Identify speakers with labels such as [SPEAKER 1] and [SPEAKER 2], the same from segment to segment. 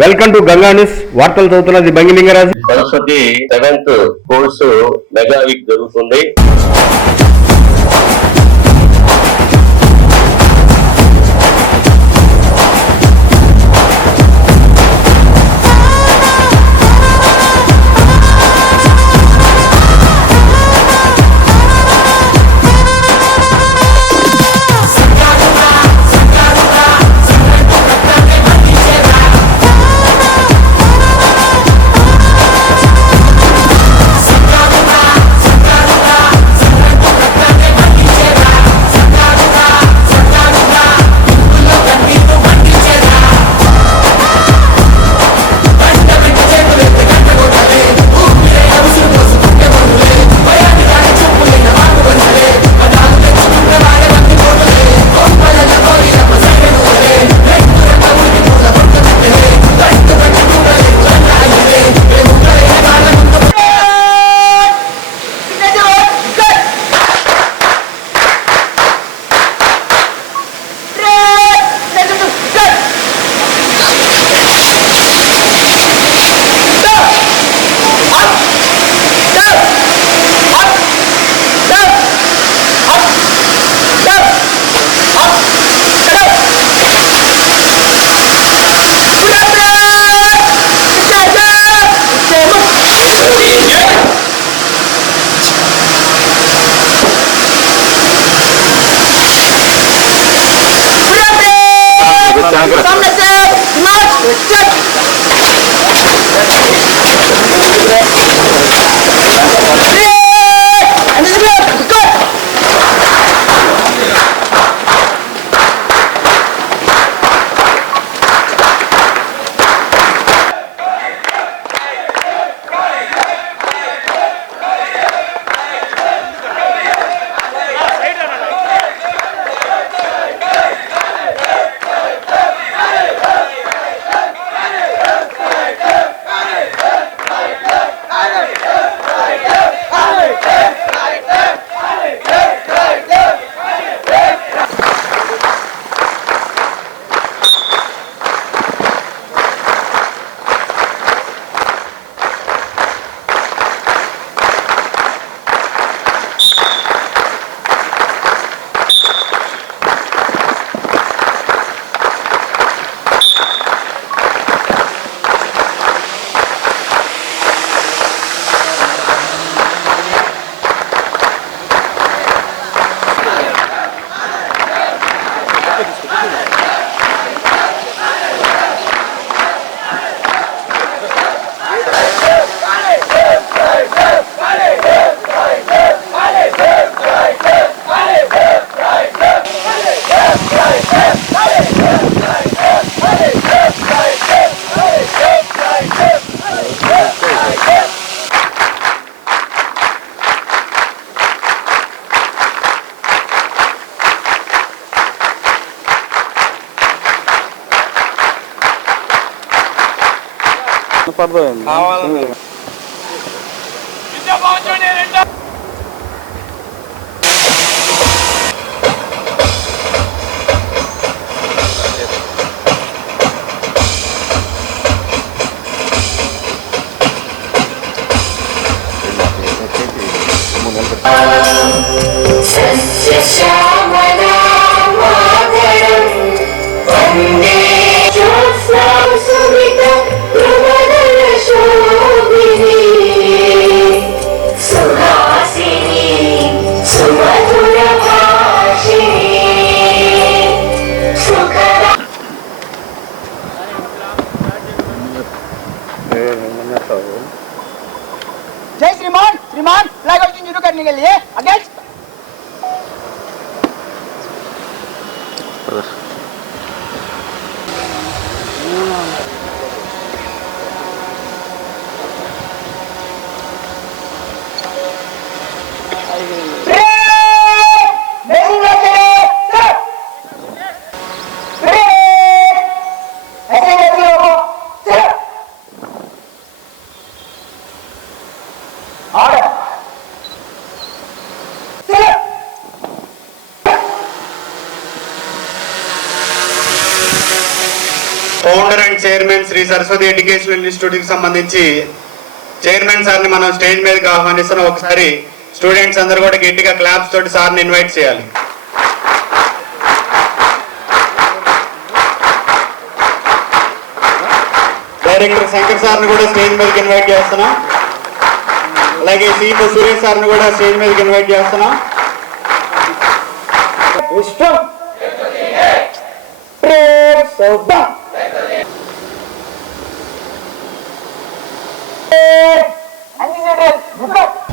[SPEAKER 1] Welcome to Ganga news వార్తలు చదువుతున్నది బంగిలింగరాజు
[SPEAKER 2] Saraswati seventh course mega week జరుగుతుంది.
[SPEAKER 3] సస్యశ్యామలామాతరం
[SPEAKER 4] श्रीमान श्रीमान फ्लैग होस्टिंग शुरू करने के लिए
[SPEAKER 5] against chairman Shri Saraswati educational ఇన్స్టిట్యూట్కి సంబంధించి చైర్మన్ సార్ని మనం స్టేజ్ మీదకి ఆహ్వానిస్తున్నాం ఒకసారి స్టూడెంట్స్ అందరూ కూడా గట్టిగా క్లాప్స్ తోటి సార్ని ఇన్వైట్ చేయాలి. డైరెక్టర్ శంకర్ సార్ని కూడా స్టేజ్ మీదకి ఇన్వైట్ చేస్తున్నాం. అలాగే సీఎం సురేష్ సార్ని కూడా స్టేజ్ మీదకి ఇన్వైట్ చేస్తున్నాం.
[SPEAKER 4] ఇష్టం. Prem
[SPEAKER 5] anjingnya
[SPEAKER 6] Den buka.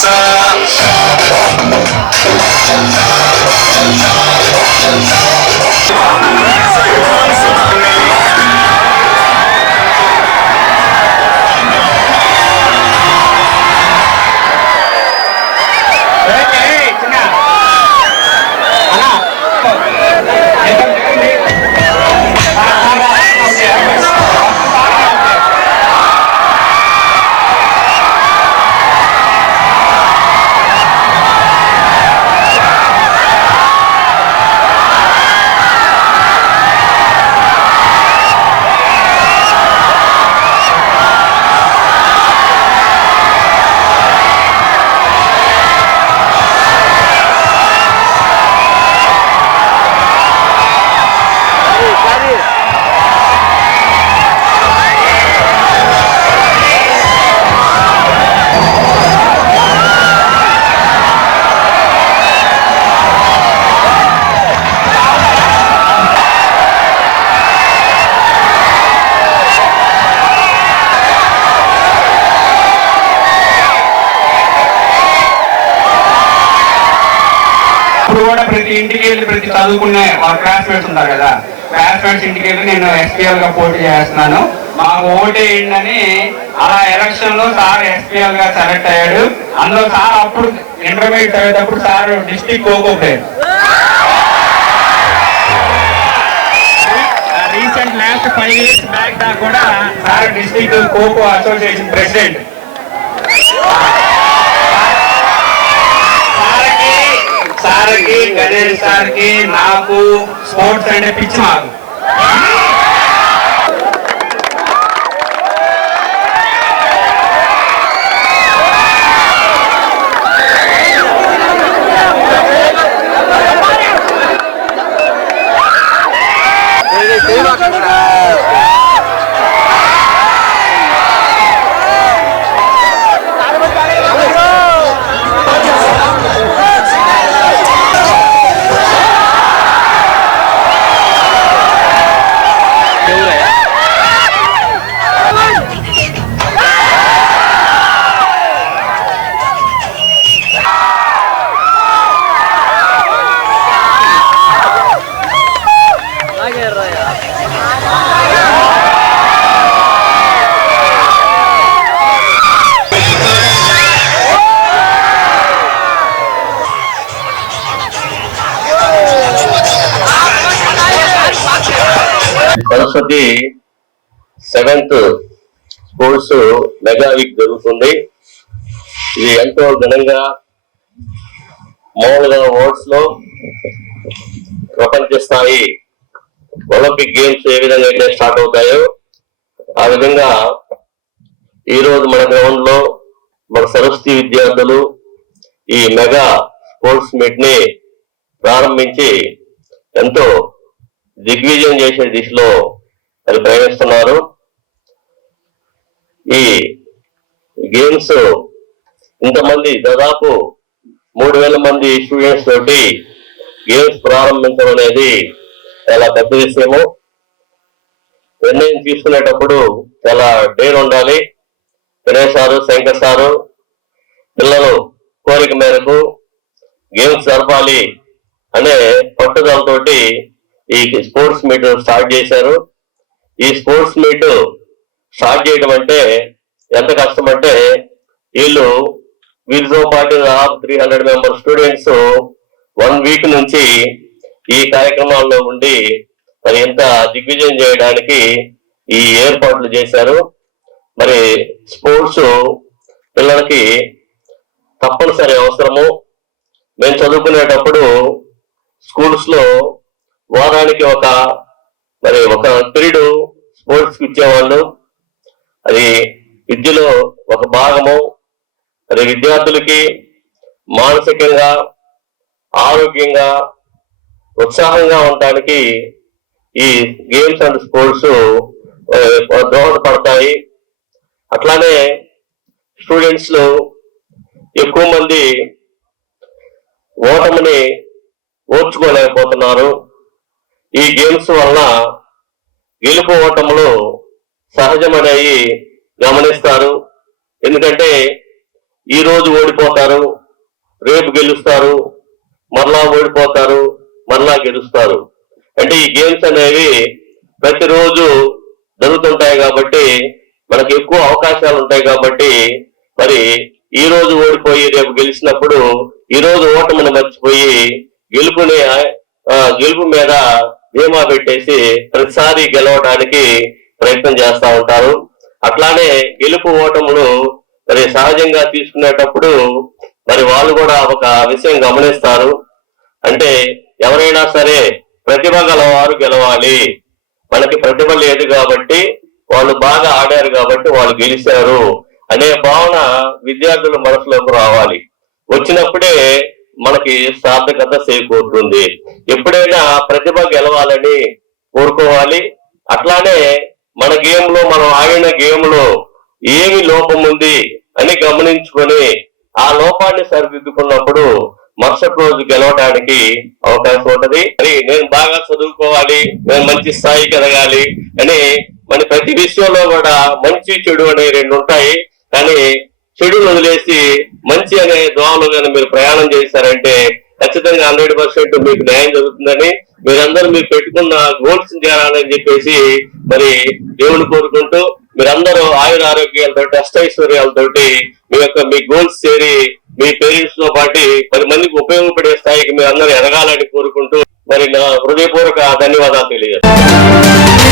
[SPEAKER 6] Sir. చదువుకునే వాళ్ళ క్లాస్మేట్స్ ఉంటారు కదా. క్లాస్మేట్స్ ఇంటికి వెళ్ళి నేను ఎస్పీఎల్గా పోటీ చేస్తున్నాను. మాకు ఓటేయండి అలా ఎలక్షన్లో సార్ ఎస్పీఎల్గా సెలెక్ట్ అయ్యాడు. అందులో సార్ అప్పుడు ఇంటర్మీడియట్ అయ్యేటప్పుడు sir district kho kho player recent last five years back దాకా కూడా sir district kho kho association president సార్కి గణేష్ సార్కి నాకు స్పోర్ట్స్ అంటే పిచ్చి మాకు
[SPEAKER 2] Saraswati seventh sports mega week జరుగుతుంది. ఇది ఎంతో ఘనంగా మామూలుగా వర్డ్స్లో ప్రపంచ స్థాయి ఒలింపిక్ గేమ్స్ ఏ విధంగా అయితే స్టార్ట్ అవుతాయో ఆ విధంగా ఈ రోజు మన గ్రౌండ్లో మన సరస్వతి విద్యార్థులు ఈ మెగా స్పోర్ట్స్ మీట్ని ప్రారంభించి ఎంతో దిగ్విజయం చేసే దిశలో వాళ్ళు ప్రయాణిస్తున్నారు. ఈ గేమ్స్ ఇంతమంది దాదాపు మూడు వేల మంది స్టూడెంట్స్ తోటి గేమ్స్ ప్రారంభించడం అనేది చాలా పెద్ద విషయము. నిర్ణయం తీసుకునేటప్పుడు చాలా డేర్ ఉండాలి. గణేష్ సారు శంకర్ సారు పిల్లలు కోరిక మేరకు గేమ్స్ జరపాలి అనే పట్టుదలతోటి ఈ స్పోర్ట్స్ మీట్ స్టార్ట్ చేశారు. ఈ స్పోర్ట్స్ మీట్ స్టార్ట్ చేయడం అంటే ఎంత కష్టం అంటే వీళ్ళు వీళ్ళతో పాటు three hundred member students one week నుంచి ఈ కార్యక్రమాల్లో ఉండి మరి ఎంత దిగ్విజయం చేయడానికి ఈ ఏర్పాట్లు చేశారు. మరి స్పోర్ట్స్ పిల్లలకి తప్పనిసరి అవసరము. మేము చదువుకునేటప్పుడు స్కూల్స్లో వారానికి ఒక మరి ఒక పీరియడ్ స్పోర్ట్స్కి ఇచ్చేవాళ్ళు. అది విద్యలో ఒక భాగము. అది విద్యార్థులకి మానసికంగా ఆరోగ్యంగా ఉత్సాహంగా ఉండడానికి ఈ గేమ్స్ అండ్ స్పోర్ట్స్ దోహదపడతాయి. అట్లానే స్టూడెంట్స్లో ఎక్కువ మంది ఓటమిని ఓర్చుకోలేకపోతున్నారు. ఈ గేమ్స్ వలన గెలుపు ఓటములు సహజమనేవి గమనిస్తారు. ఎందుకంటే ఈ రోజు ఓడిపోతారు రేపు గెలుస్తారు మరలా ఓడిపోతారు మరలా గెలుస్తారు. అంటే ఈ గేమ్స్ అనేవి ప్రతిరోజు జరుగుతుంటాయి కాబట్టి మనకి ఎక్కువ అవకాశాలు ఉంటాయి కాబట్టి మరి ఈ రోజు ఓడిపోయి రేపు గెలిచినప్పుడు ఈ రోజు ఓటమిని మర్చిపోయి గెలుపుని గెలుపు మీద ధీమా పెట్టేసి ప్రతిసారి గెలవడానికి ప్రయత్నం చేస్తూ ఉంటారు. అట్లానే గెలుపు ఓటములు మరి సహజంగా తీసుకునేటప్పుడు మరి వాళ్ళు కూడా ఒక విషయం గమనిస్తారు. అంటే ఎవరైనా సరే ప్రతిభ గలవారు గెలవాలి. మనకి ప్రతిభ లేదు కాబట్టి వాళ్ళు బాగా ఆడారు కాబట్టి వాళ్ళు గెలిచారు అనే భావన విద్యార్థుల మనసులోకి రావాలి. వచ్చినప్పుడే మనకి సార్థకత చేకూరుతుంది. ఎప్పుడైనా ప్రతిభ గెలవాలని కోరుకోవాలి. అట్లానే మన గేమ్లో మనం ఆడిన గేమ్లో ఏమి లోపం ఉంది అని గమనించుకొని ఆ లోపాన్ని సరిదిద్దుకున్నప్పుడు మరుసటి రోజు గెలవడానికి అవకాశం ఉంటది. అని నేను బాగా చదువుకోవాలి నేను మంచి స్థాయికి ఎదగాలి అని మన ప్రతి విషయంలో కూడా మంచి చెడు అనే రెండు ఉంటాయి. కానీ చెడు వదిలేసి మంచి అనే దోమలు కానీ మీరు ప్రయాణం చేశారంటే ఖచ్చితంగా హండ్రెడ్ పర్సెంట్ మీకు న్యాయం జరుగుతుందని మీరందరూ మీరు పెట్టుకున్న గోల్స్ చేరాలని చెప్పేసి మరి దేవుని కోరుకుంటూ మీరందరూ ఆయుర ఆరోగ్యాలతోటి అష్టైశ్వర్యాలతోటి మీ యొక్క మీ గోల్స్ చేరి మీ పేరెంట్స్తో పాటి పది మందికి ఉపయోగపడే స్థాయికి మీరు అందరూ ఎదగాలని కోరుకుంటూ మరి నా హృదయపూర్వక ధన్యవాదాలు తెలియజేస్తాను